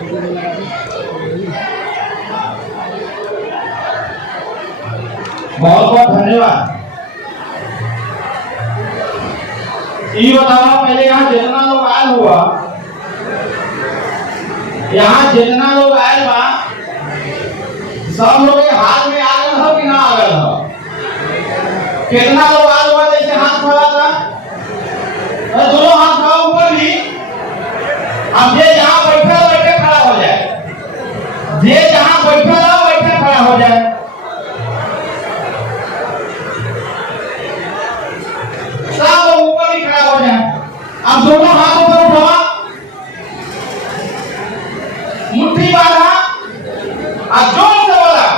बहुत बहुत धन्यवाद। ये बताओ पहले यहाँ जितना लोग आए हुआ, यहाँ जितना लोग आए बा सब लोग हाथ में आ गए हो कि ना आ गए हो? कितना लोग आए हुआ जैसे हाथ खड़ा था? दोनों हाथ खड़ा ऊपर भी। अब ये जहाँ बैठा बैठे खड़ा हो जाए, ये जहाँ बैठा रहो बैठे खड़ा हो जाए। सब लोग ऊपर ही खड़ा हो जाए। अब दोनों हाथों पर उठवा, मुट्ठी बांधा, अब जोर से बोला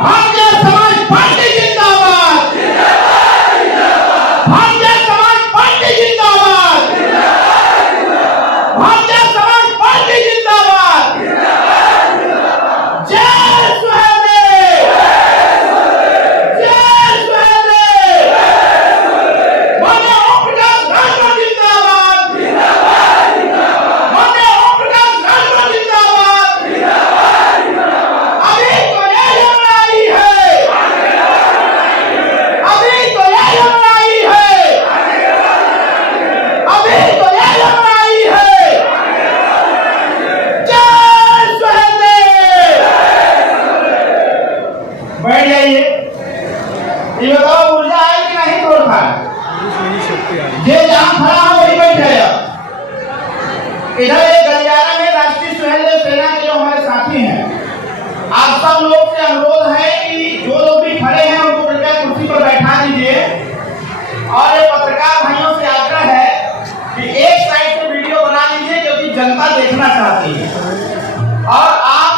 भारतीय समाज पार्टी जिंदाबाद, भारतीय समाज पार्टी जिंदाबाद, भारतीय समाज पार्टी जिंदाबाद, जय सुहेलदेव, जय सुहेलदेव, माननीय ओम प्रकाश राठौर जिंदाबाद, माननीय ओम प्रकाश राठौर जिंदाबाद। अभी तो ये लड़ाई है, अभी तो ये लड़ाई है, अभी तो ये लड़ाई है। जय सुहेलदेव। बैठ जाइए। ये बताओ ऊर्जा है कि नहीं? तोड़ खा ये जहाँ खड़ा है वही बैठ जाएगा। इधर एक गलियारा में राष्ट्रीय सुहेलदेव सेना के जो हमारे साथी हैं, आप सब लोग से अनुरोध है कि जो लोग भी खड़े हैं उनको कृपया कुर्सी पर बैठा दीजिए। और ये पत्रकार भाइयों से आग्रह है कि एक साइड से वीडियो बना लीजिए क्योंकि जनता देखना चाहती है। और आप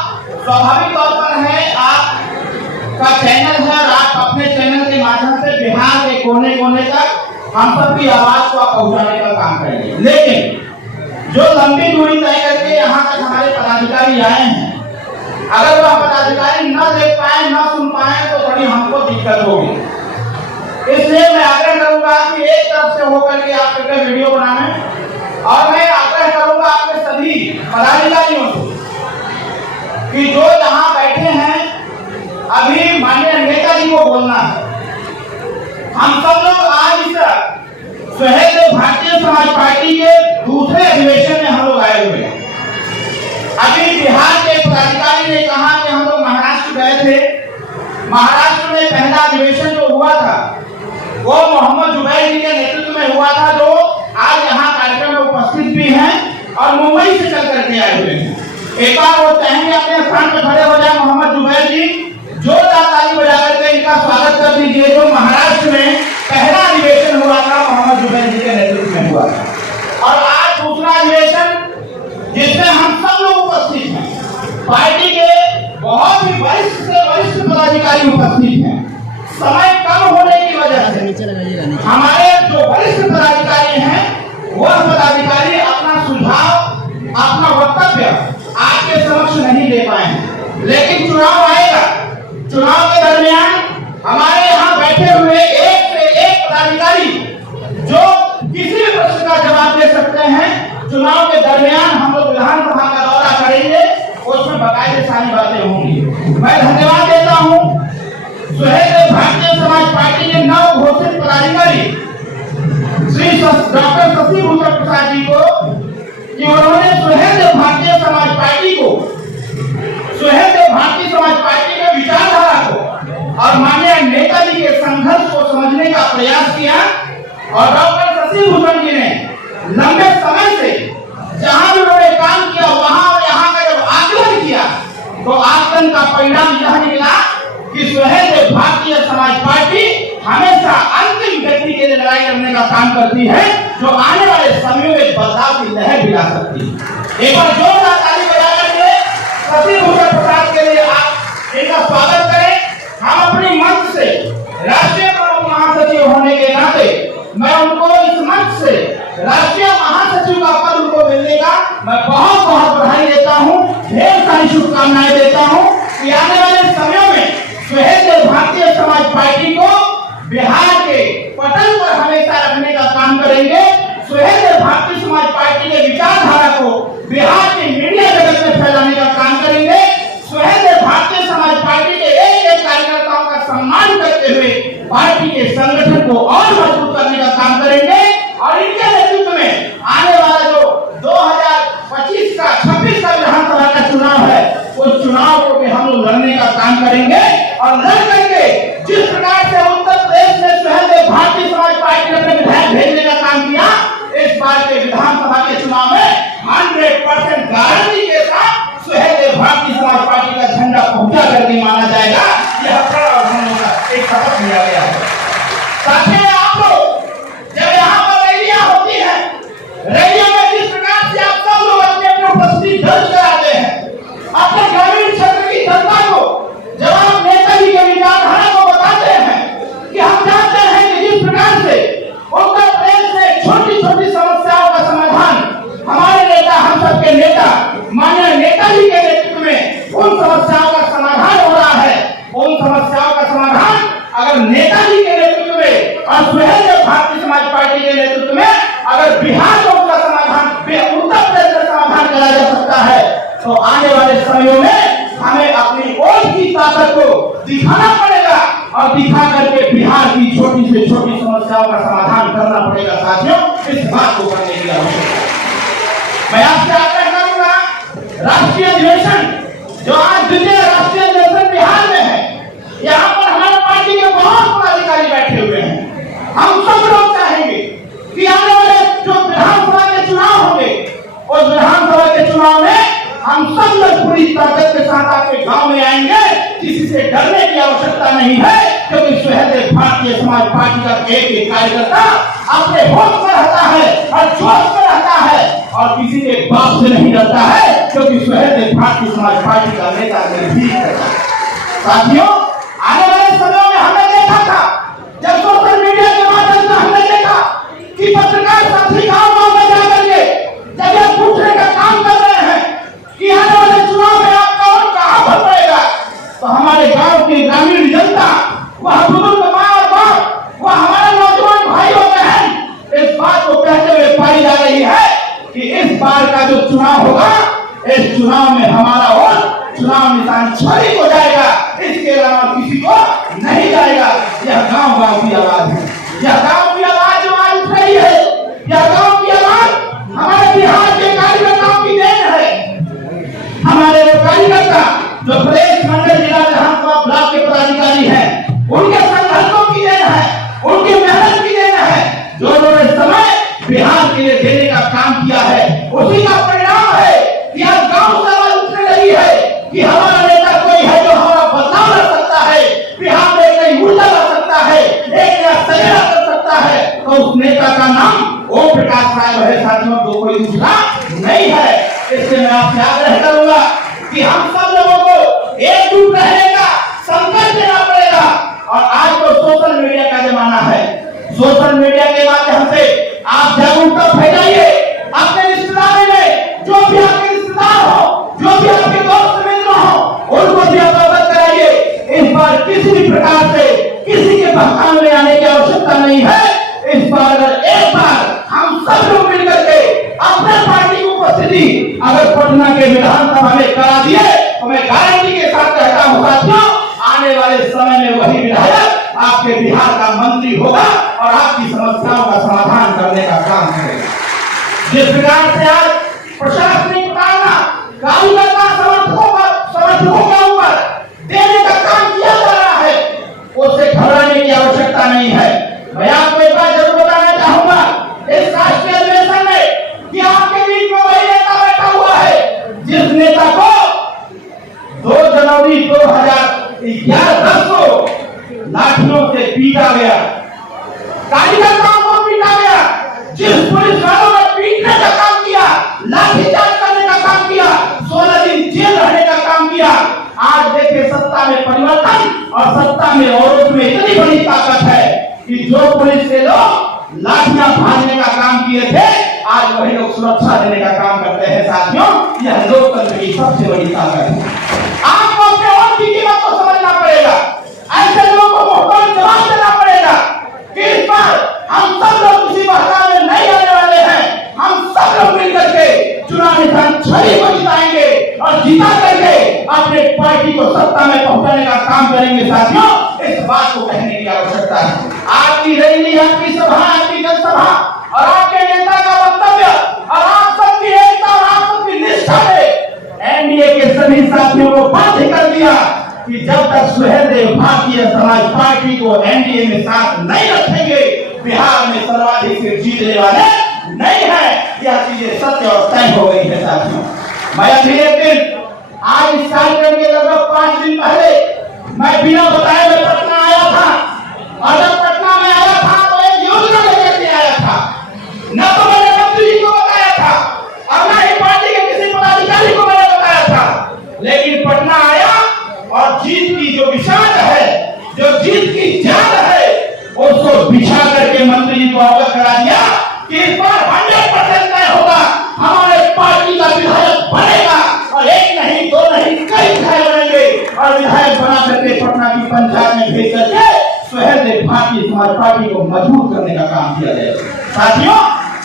स्वाभाविक तौर पर है, आपका चैनल है और आप अपने चैनल के माध्यम से बिहार के कोने कोने तक हम सबकी आवाज को आप पहुंचाने का काम करेंगे। लेकिन जो लंबी दूरी तय करके यहाँ तक हमारे पदाधिकारी आए हैं, अगर वह पदाधिकारी न देख पाए न सुन पाए तो थोड़ी हमको दिक्कत होगी। इसलिए मैं आग्रह करूंगा कि एक तरफ से होकर के आप कृपया वीडियो बनाएं। और मैं आग्रह करूंगा आपके सभी पदाधिकारियों से कि जो जहां बैठे हैं अभी माननीय नेताजी को बोलना है। हम सब लोग आज इस सुहेलदेव भारतीय समाज पार्टी के दूसरे अधिवेशन में हम लोग आए हुए हैं। अभी बिहार के पदाधिकारी ने कहा कि हम लोग महाराष्ट्र गए थे। महाराष्ट्र में पहला अधिवेशन जो हुआ था वो मोहम्मद जुबैर जी के नेतृत्व में हुआ था, जो आज यहाँ कार्यक्रम में उपस्थित भी हैं और मुंबई से चल करके आए हुए हैं। एक बार वो चाहेंगे अपने स्थान पर खड़े हो जाए मोहम्मद जुबैर जी, जोरदार ताली बजा करके इनका स्वागत कर दीजिए। जो महाराष्ट्र में पहला अधिवेशन हुआ था मोहम्मद जुबैर जी के नेतृत्व में हुआ था। और आज दूसरा अधिवेशन जिसमें हम सब लोग उपस्थित हैं, पार्टी के बहुत ही वरिष्ठ से वरिष्ठ पदाधिकारी उपस्थित हैं। समय कम होने की वजह से हमारे जो वरिष्ठ पदाधिकारी हैं वह पदाधिकारी अपना सुझाव, अपना वक्तव्य आपके समक्ष नहीं दे पाए हैं। लेकिन चुनाव आएगा, चुनाव के दरमियान हमारे यहाँ बैठे हुए एक से एक पदाधिकारी जो किसी भी प्रश्न का जवाब दे सकते हैं। चुनाव के दरमियान हम लोग विधानसभा का दौरा करेंगे, उसमें बाकायदे सारी बातें होंगी। मैं धन्यवाद देता हूँ सुहेलदेव भारतीय समाज पार्टी के नव घोषित पदाधिकारी श्री डॉक्टर शशिभूषण प्रसाद जी को कि उन्होंने सुहेलदेव भारतीय समाज पार्टी को, सुहेलदेव भारतीय समाज पार्टी के विचारधारा को और माननीय नेताजी के संघर्ष को समझने का प्रयास किया। और डॉक्टर शशिभूषण जी ने लंबे समय से जहां भी उन्होंने काम किया वहां और यहाँ का जब आकलन किया तो आकलन का परिणाम यह निकला कि सुहेलदेव भारतीय समाज पार्टी हमेशा अंतिम व्यक्ति के लिए लड़ाई करने का काम करती है, जो आने वाले समयों में बदलाव की लहर भी ला सकती है। एक बार जोरदार ताली बजा करके शशिभूषण प्रसाद के लिए आप इनका स्वागत करें। हम अपनी मंच से राष्ट्रीय प्रमुख महासचिव होने के नाते मैं उनको इस मंच से राष्ट्रीय महासचिव का पद उनको मिलने का मैं बहुत बहुत बधाई देता हूँ, ढेर सारी शुभकामनाएं देता हूँ कि आने वाले समयों में सुहेलदेव भारतीय समाज पार्टी को बिहार के पटल पर हमेशा रखने का काम करेंगे। सुहेलदेव भारतीय समाज पार्टी के विचारधारा को बिहार के मीडिया जगत में पार्टी के संगठन को और मजबूत करने का काम करेंगे और इनके नेतृत्व में आने वाला जो 2025 का 26 का विधानसभा का चुनाव है उस चुनाव को भी हम लोग लड़ने का काम करेंगे और लड़ करके जिस प्रकार से उत्तर प्रदेश में सुहेलदेव भारतीय समाज पार्टी ने अपने विधायक भेजने का काम किया, इस बार के विधानसभा के चुनाव में 100% गारंटी के साथ सुहेलदेव भारतीय समाज पार्टी का झंडा पहुंचा करके माना जाएगा। यह बड़ा और हम लोगों का एक शपथ लिया गया है। साथ ही आप लोग जब यहाँ पर रैलियां होती है, रैलियों में जिस प्रकार से आप सब लोग अपने अपने उपस्थिति दर्ज कराते हैं, अपने ग्रामीण क्षेत्र की जनता को जब आप नेताजी के विचारधारा को बताते हैं कि हम जानते हैं कि जिस प्रकार से उत्तर प्रदेश में छोटी छोटी समस्याओं का समाधान हमारे नेता, हम सबके नेता माननीय नेताजी के नेतृत्व में उन समस्याओं का समाधान हो रहा है। उन समस्याओं का समाधान अगर नेताजी के नेतृत्व में और सुहेलदेव भारतीय समाज पार्टी के नेतृत्व में अगर बिहार में उसका समाधान, उत्तर प्रदेश का समाधान करा जा सकता है, तो आने वाले समयों में हमें अपनी ओर की ताकत को दिखाना पड़ेगा और दिखा करके बिहार की छोटी से छोटी समस्याओं का समाधान करना पड़ेगा। साथियों, इस बात को करने की आवश्यकता है। मैं आपसे आग्रह करूंगा, राष्ट्रीय अधिवेशन जो आज द्वितीय राष्ट्रीय अधिवेशन बिहार में है, यहाँ पर हमारे पार्टी के बहुत पदाधिकारी बैठे हुए हैं। हम सब लोग चाहेंगे कि आने वाले जो विधानसभा के चुनाव होंगे, उस विधानसभा के चुनाव में हम सब लोग पूरी ताकत के साथ आपके गांव में आएंगे। किसी से डरने की आवश्यकता नहीं है, क्योंकि सुहेलदेव भारतीय समाज पार्टी का एक कार्यकर्ता अपने होश में रहता है और जोश में रहता है और किसी के बाप से नहीं डरता है, क्योंकि सुहेलदेव भारतीय समाज पार्टी का नेता निर्भीक है। साथियों, आने वाले समय में हमने देखा था, जब सोशल मीडिया के माध्यम से हमने देखा कि पत्रकार साथी गाँव में जाकर के जब यह पूछने का काम कर रहे हैं कि आने वाले चुनाव में आपका वोट कहां पर पड़ेगा, तो हमारे गांव की ग्रामीण जनता, वह बुजुर्ग माँ और बाप, वह हमारे नौजवान भाई और बहन इस बात को कहते हुए पाई जा रही है कि इस बार का जो चुनाव होगा, इस चुनाव में हमारा वोट चुनाव निशान छड़ी को जाएगा, इसके अलावा किसी को नहीं जाएगा। यह गांव गांव की आवाज है, यह गांव की आवाज जो आज उठ रही है, यह गांव की आवाज हमारे बिहार के कार्यकर्ताओं की देन है। हमारे वो कार्यकर्ता जो प्रदेश मंडल जिला विधानसभा ब्लॉक के पदाधिकारी हैं, उनके संघर्षों की देन है, उनकी मेहनत की देन है, जो उन्होंने समय बिहार के लिए देने का काम किया है। उसी का परिणाम है कि आज गांव से आवाज उठने लगी है कि हमारा नेता कोई है जो हमारा बदलाव ला सकता है, बिहार में एक नई ऊर्जा ला सकता है, एक नया सवेरा कर सकता है। तो उस नेता का नाम ओम प्रकाश राय है। साथियों, तो कोई दूसरा नहीं है। इससे मैं आपसे आग्रह करूंगा कि हम सब लोगों को एकजुट रहने का संकल्प लेना पड़ेगा। और आज तो सोशल मीडिया का जमाना है, सोशल मीडिया के माध्यम से आप जागरूकता फैलाइए। अपने रिश्तेदारी में जो भी आपके रिश्तेदार हो, जो भी आपके दोस्त मित्र हो, उनको भी अवगत कराइए। इस बार किसी भी प्रकार से किसी के बहकावे में आने की आवश्यकता नहीं है। इस बार अगर एक बार हम सब लोग मिलकर के अपने पार्टी की उपस्थिति अगर पटना के विधानसभा में करा दिए, तो मैं गारंटी के साथ कहता हूं साथियों, आने वाले समय में वही विधायक आपके बिहार का मंत्री होगा और आपकी समस्याओं का समाधान करने का काम करेगा। जिस प्रकार से आज प्रशासनिक ताना कार्यकर्ता समर्थकों के ऊपर देने का काम किया जा रहा है, उससे घबराने की आवश्यकता नहीं है। मैं आपको एक बात जरूर बताना चाहूंगा, इस राष्ट्रीय अधिवेशन में कि आपके बीच में वही नेता बैठा हुआ है जिस नेता को 2 जनवरी 2011 को लाठियों से पीटा गया, कार्यकर्ताओं को पीटा गया, जिस पुलिस वालों ने पीटने का काम किया, लाठीचार्ज करने का काम किया, 16 दिन जेल रहने का काम किया। आज देखिए सत्ता में परिवर्तन और सत्ता में और उसमें इतनी बड़ी ताकत है कि जो पुलिस के लोग लाठियां भाजने का काम किए थे, आज वही लोग सुरक्षा देने का काम करते हैं। साथियों, यह लोकतंत्र की सबसे बड़ी ताकत है। आपको अपने वोट की कीमत को समझना पड़ेगा। ऐसे लोगों को मुंहतोड़ जवाब देना पड़ेगा कि इस बार हम सब लोग किसी बहकावे में नहीं आने वाले हैं। हम सब लोग मिलकर के चुनाव निशान छड़ी को जिताएंगे और जिता करके अपने पार्टी को सत्ता में पहुंचाने का काम करेंगे। साथियों, इस बात को कहने की आवश्यकता है। आपकी रैली, आपकी सभा, आपकी जनसभा और आपके नेता का वक्तव्य और आप सबकी एकता और आप सबकी निष्ठा ने एनडीए के सभी साथियों को बाध्य कर दिया कि जब तक सुहेलदेव भारतीय समाज पार्टी को एनडीए में साथ नहीं रखेंगे, बिहार में सर्वाधिक सीट जीतने वाले नहीं है। यह चीजें सत्य और तय हो गई है साथियों। मैं अभी एक दिन आज इस कार्यक्रम के लगभग 5 दिन पहले मैं बिना बताए मैं पटना आया था और जब पटना में आया था तो एक योजना लेकर के आया था। न तो मैंने मंत्री जी को बताया था और न ही पार्टी के किसी पदाधिकारी को मैंने बताया था, लेकिन पटना आया और जीत की जो विशाल है, जो जीत की जान है, उसको बिछा करके मंत्री जी को अवगत करा दिया कि इस बार 100% तय होगा, हमारे पार्टी का विधायक बनेगा और एक नहीं, दो नहीं, कई विधायक बनेंगे और विधायक बना करके पटना की पंचायत में भेज करके सुहेलदेव भारतीय समाज पार्टी को मजबूत करने का काम किया जाएगा। साथियों,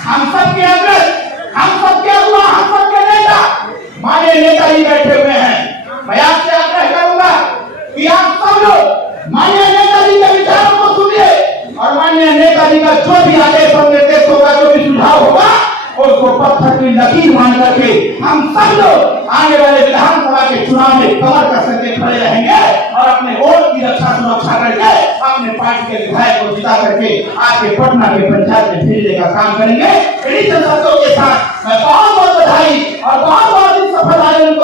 हम सबके अग्रज, हम सबके अगुआ, हम सबके नेता, माननीय नेताजी बैठे हुए हैं। मैं आपसे आग्रह करूंगा कि आप सब लोग माननीय नेताजी के विचारों को सुनिए और माननीय नेताजी का जो भी आदेश और निर्देश होगा, जो भी सुझाव होगा, उसको पत्थर की लकीर मान करके हम सब लोग आने वाले विधानसभा के चुनाव में कमर कस करके खड़े रहेंगे और अपने वोट की रक्षा सुरक्षा करके अपने पार्टी के विधायक को जिता करके आपके पटना के पंचायत में भेजने का काम करेंगे। इन्हीं शब्दों के साथ मैं बहुत बहुत बधाई और बहुत बहुत सफल आयोजन